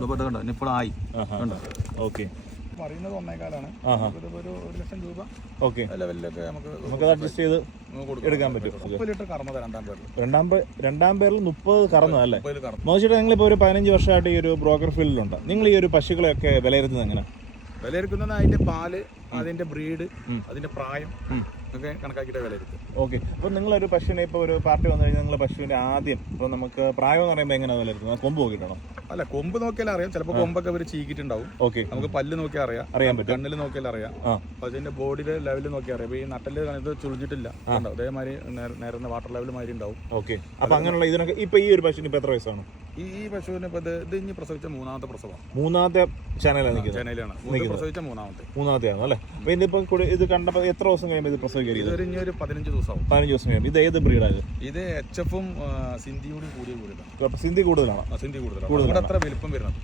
കണ്ടോ ഇപ്പോഴായി കണ്ടോ. ഓക്കെ, പറയുന്നത് 1.25 ഒരു 1 ലക്ഷം രൂപ ഓക്കെ ലെവലിലൊക്കെ നമുക്ക് അഡ്ജസ്റ്റ് ചെയ്ത് എടുക്കാൻ പറ്റും. 30 ലിറ്റർ കറന്നത് രണ്ടാം പേരിൽ 30 കറന്നതല്ലേ? 30 കറന്നു. മോശിട്ട് നിങ്ങളിപ്പോൾ ഒരു 15 വർഷമായിട്ട് ഈ ഒരു ബ്രോക്കർ ഫീൽഡിലുണ്ട്. നിങ്ങൾ ഈ ഒരു പശുക്കളെയൊക്കെ വിലയിരുത്തുന്നത് എങ്ങനെ? വിലയിരുത്തുന്നത് അതിന്റെ പാല്, അതിന്റെ ബ്രീഡ്, അതിന്റെ പ്രായം ഒക്കെ കണക്കാക്കിയിട്ട് വിലയിരുത്തും. ഓക്കെ, അപ്പോൾ നിങ്ങളൊരു പശുവിനെ ഇപ്പോൾ ഒരു പാർട്ടി വന്നു കഴിഞ്ഞാൽ നിങ്ങൾ പശുവിന്റെ ആദ്യം ഇപ്പോൾ നമുക്ക് പ്രായം എന്ന് പറയുമ്പോൾ എങ്ങനെയാണ് വിലയിരുത്തുന്നത്? കൊമ്പ് നോക്കിയിട്ടാണോ? അല്ല, കൊമ്പ് നോക്കിയാൽ അറിയാം. ചിലപ്പോൾ കൊമ്പൊക്കെ ഇവർ ചീക്കിട്ടുണ്ടാവും. ഓക്കെ, നമുക്ക് പല്ല് നോക്കിയാൽ അറിയാൻ പറ്റും. കണ്ണിൽ നോക്കിയാൽ അറിയാം. അതിന്റെ ബോഡിയുടെ ലെവലിൽ നോക്കിയാൽ അറിയാം. ഈ നട്ടല് ഇത് ചുളിഞ്ഞിട്ടില്ല, അതേമാതിരി നേരെ വാട്ടർ ലെവൽ മാതിരി ഉണ്ടാവും. ഓക്കെ, അപ്പൊ അങ്ങനെയുള്ള ഇതിനൊക്കെ ഇപ്പൊ ഈ ഒരു പശുവിന് ഇപ്പൊ എത്ര വയസ്സാണ്? ഈ പശുവിന് ഇപ്പൊ ഇത് ഇനി പ്രസവിച്ച 3ാമത്തെ പ്രസവം. 3ാമത്തെ ചാനലാണ് പ്രസവിച്ച 3ാമത്തെ ആണ് അല്ലേ? അപ്പൊ ഇതിപ്പോ ഇത് കണ്ടപ്പോ എത്ര ദിവസം കഴിയുമ്പോൾ ഇത് പ്രസവിക്കരുത്? ഇതൊരു ഇനി ഒരു 15 ദിവസമാവും. 15 ദിവസം കഴിയുമ്പോൾ. ഇത് ഏത് ബ്രീഡാണ്? ഇത് HF-ഉം സിന്ധിയോടും കൂടിയ ബ്രീഡാണ്. സിന്ധി കൂടുതലാണ്. സിന്ധി കൂടുതലാണ്. അത്ര വലുപ്പം വരുന്നത്.